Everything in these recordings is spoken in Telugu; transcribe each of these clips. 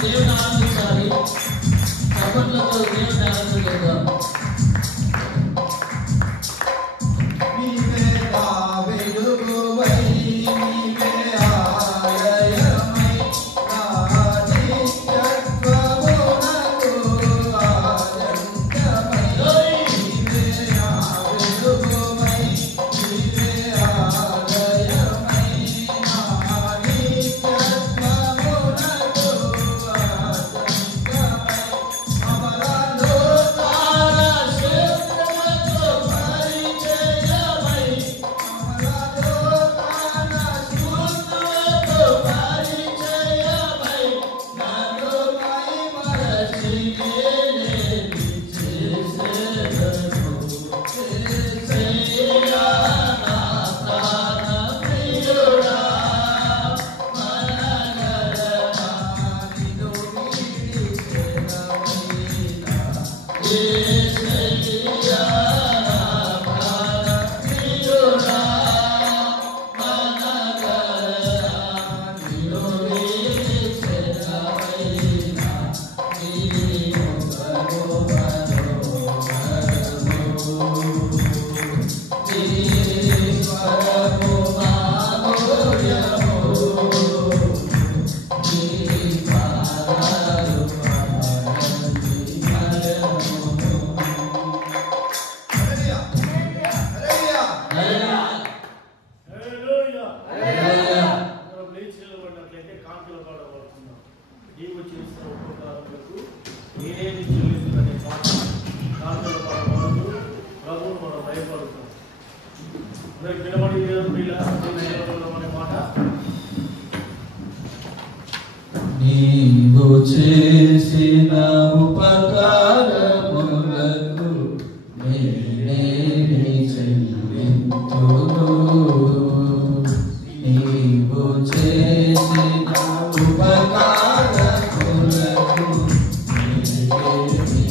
దేవుని ఆనందించాలి. చప్పట్లతో దేవుని ఆనందించాలి. నీవు చేసిన ఉపకారములకు నేనేమి చెల్లింతును. నీవు చేసిన ఉపకారములకు నేనేమి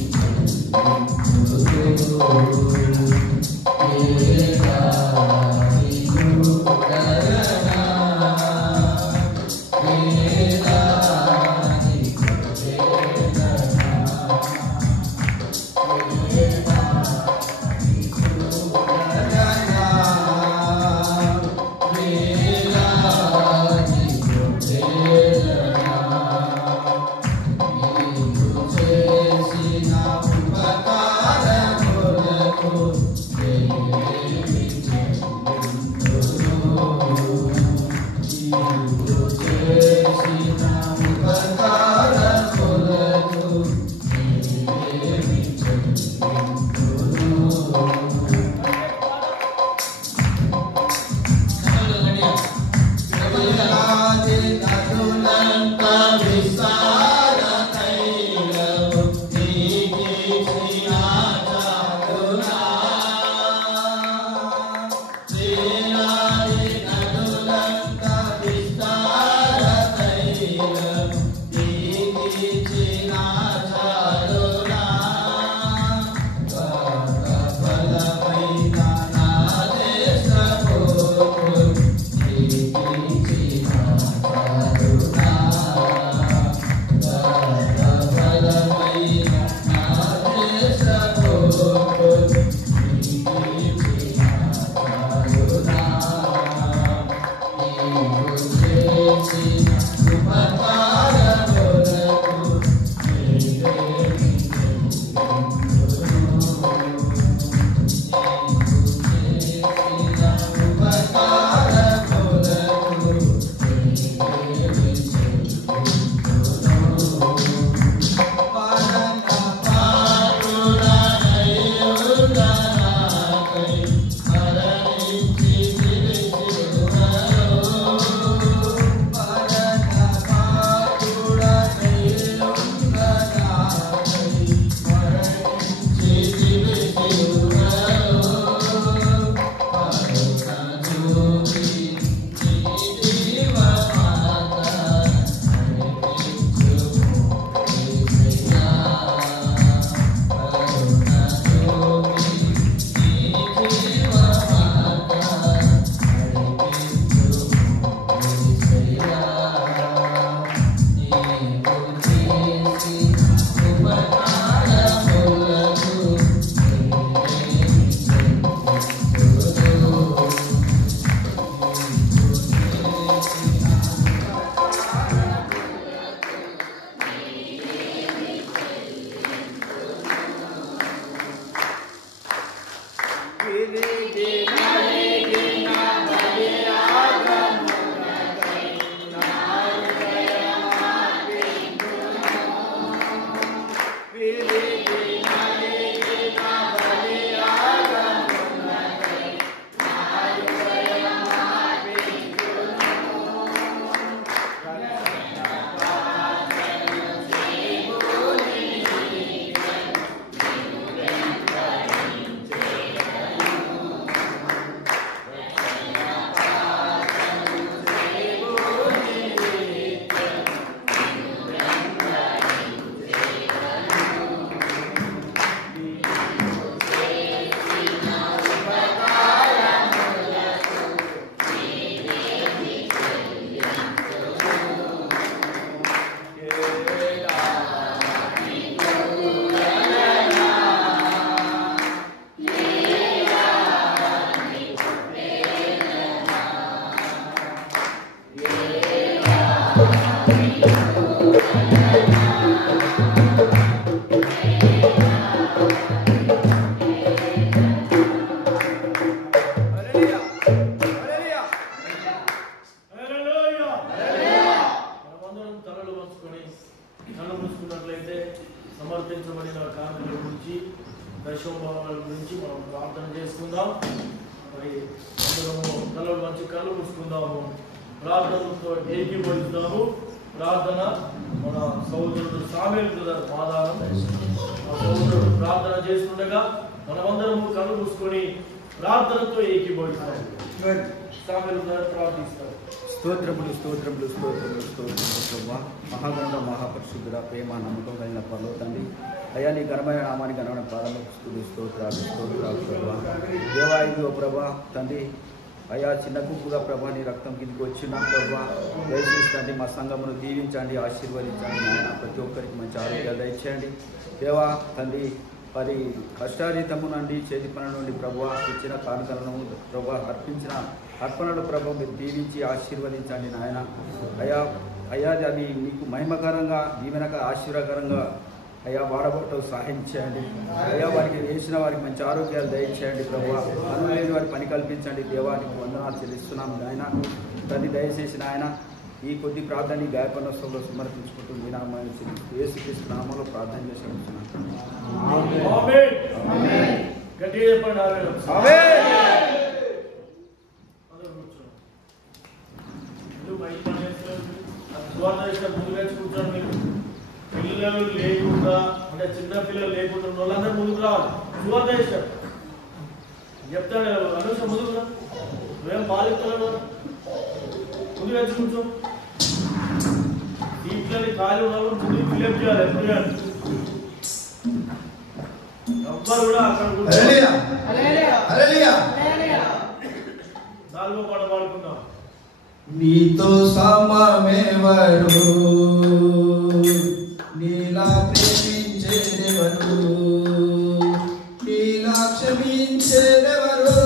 కళ్ళు మూసుకున్నట్లయితే సమర్పించబడిన కానుకల గురించి దశమభాగాల గురించి మనం ప్రార్థన చేసుకుందాం. మరి అందరము కళ్ళు మూసుకుందాము, ప్రార్థనతో ఏకీభవిస్తాము. ప్రార్థన మన సోదరుడు సామేల్ బ్రదర్ ఆధారం సోదరుడు ప్రార్థన చేస్తుండగా మనమందరము కళ్ళు మూసుకొని ప్రార్థనతో ఏకీభవిస్తాము. సామేల్ బ్రదర్ ప్రార్థిస్తారు. స్తోత్రములు స్తోత్రములు స్తోత్రములు స్తోత్రములు ప్రభా, మహాగణుడ మహాపరిశుద్ధుడ, ప్రేమ నమ్మకం కలిగిన పర్లో తండ్రి, అయ్యా నీ ఘనమైన నామానికి ఘనమైన పాదములకు స్తోత్రాలు స్తోత్రాలు ప్రభా. దేవాయుడు ప్రభా తండ్రి, అయ్యా చిన్న గుంపుగా ప్రభా నీ రక్తం కిందికి వచ్చిన ప్రభా దయచేసి తండ్రి మా సంఘమును దీవించండి, ఆశీర్వదించండి. నాయన ప్రతి ఒక్కరికి మంచి ఆరోగ్యాలు దయచేయండి దేవా తండ్రి. మరి కష్టారీతము నుండి చేతి పనుల నుండి ప్రభు ఇచ్చిన కానుకలను ప్రభు అర్పించిన అర్పణలు ప్రభు మీరు దీవించి ఆశీర్వదించండి నాయన. అయ్యా అది మీకు మహిమకరంగా దీవెనక ఆశీర్వాదకరంగా అయ్యా వాడబట్టవు సహాయం చేయండి. అయ్యా వారికి వేసిన వారికి మంచి ఆరోగ్యాలు దయచేయండి ప్రభు. పనులు లేని వారికి పని కల్పించండి దేవానికి వందనాలు చెల్లిస్తున్నాం నాయన. తండ్రి దయచేసి నాయన ఈ కొద్ది ప్రార్థన గాయపనోత్సవంలో సమర్పించుకుంటూ మీ నామాన్ని యేసుక్రీస్తు నామంలో ప్రార్థన చేసి పిల్లలు లేకుండా అంటే చిన్న పిల్లలు లేకుండా వాళ్ళందరూ ముందుకు రావాలి. సువార్త ఇష్టం చెప్తాడు అనుష ముందుకు రా, నువ్వేం బాధితులను ముందు వచ్చి కూర్చో. సీట్లని ఖాళీ ఉన్నప్పుడు ముందు ఫిల్అప్ చేయాలి. ఎప్పుడు ఎవ్వరు కూడా అక్కడ నాలుగో పాట పాడుకుందాం. నీతో సమమెవరు, నీలా ప్రేమించేదెవరు, నీలా క్షమించేదెవరు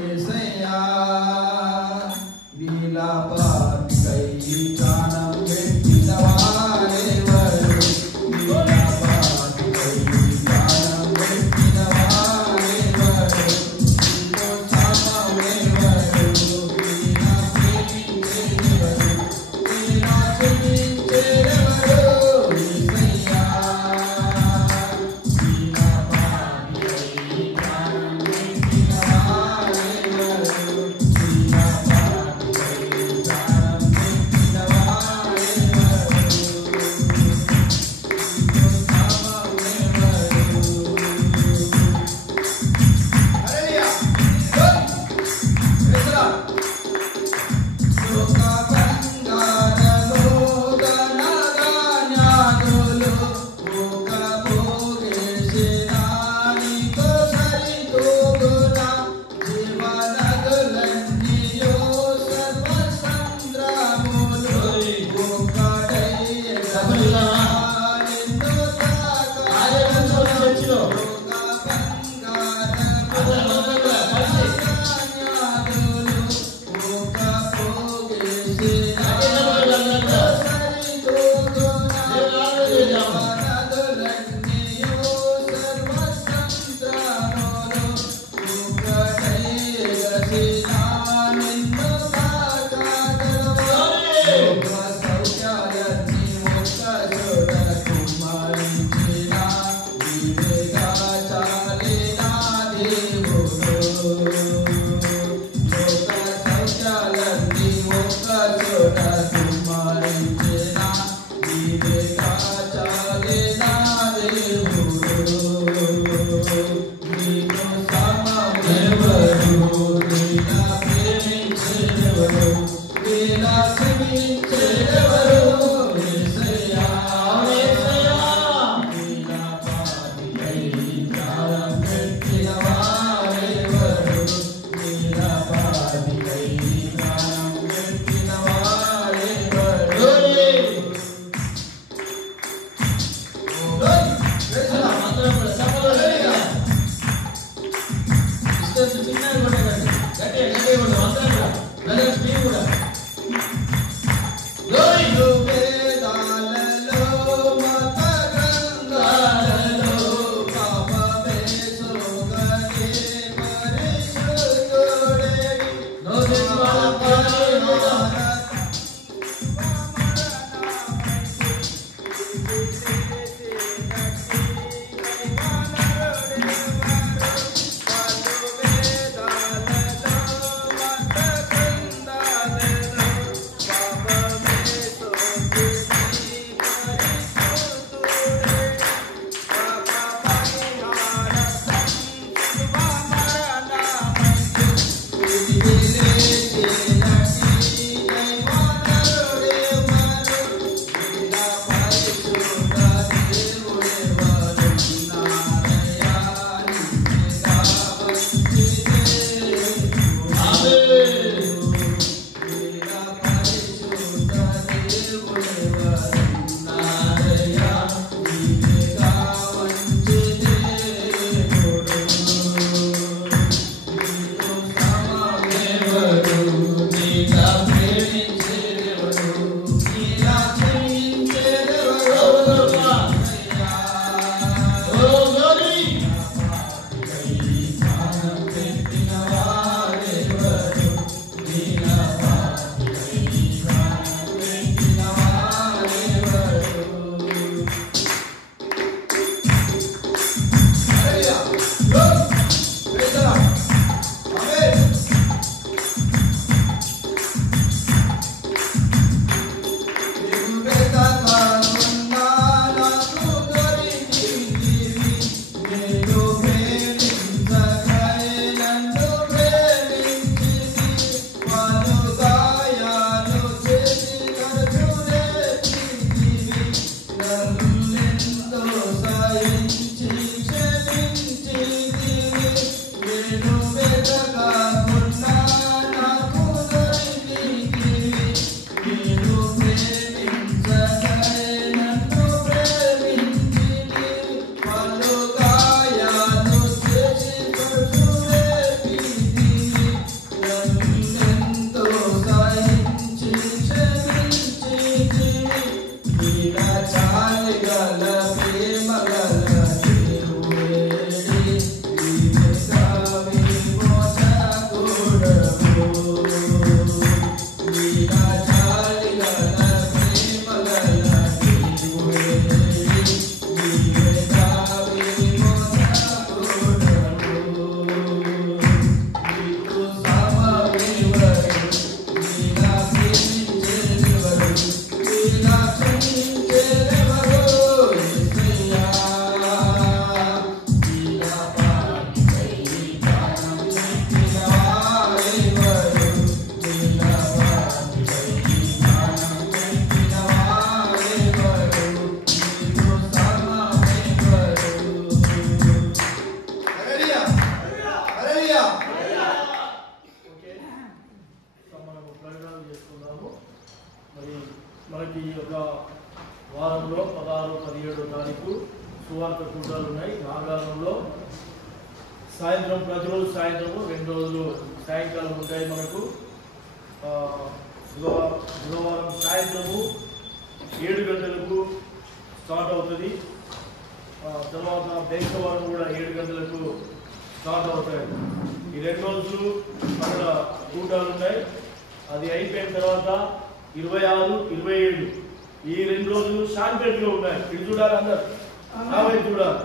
యేసయ్యా, నీలా పాపికై ప్రాణం పెట్టిన వారెవరు, నీలా పాపికై ప్రాణం పెట్టిన వారెవరు, నీతో సమమెవరు, నీలా ప్రేమించేదెవరు, నీలా క్షమించేదెవరు యేసయ్యా, నీలా పాపికై ప్రాణం పెట్టిన వారెవరు, నీలా పాపికై ప్రాణం పెట్టిన మనకి ఒక వారంలో 16, 17 తారీఖు సువార్త కూటాలు ఉన్నాయి. నాగారంలో సాయంత్రం, ప్రతిరోజు సాయంత్రము 2 రోజులు సాయంకాలం ఉంటాయి. మనకు బుధవారం సాయంత్రము 7 గంటలకు స్టార్ట్ అవుతుంది. తర్వాత బేస్తవారం కూడా 7 గంటలకు స్టార్ట్ అవుతాయి. ఈ 2 రోజులు అక్కడ కూటాలు ఉన్నాయి. అది అయిపోయిన తర్వాత 26, 27 ఈ 2 రోజులు షాన్పేటలో ఉన్నాయి. ఇది చూడాలి, అందరు చూడాలి.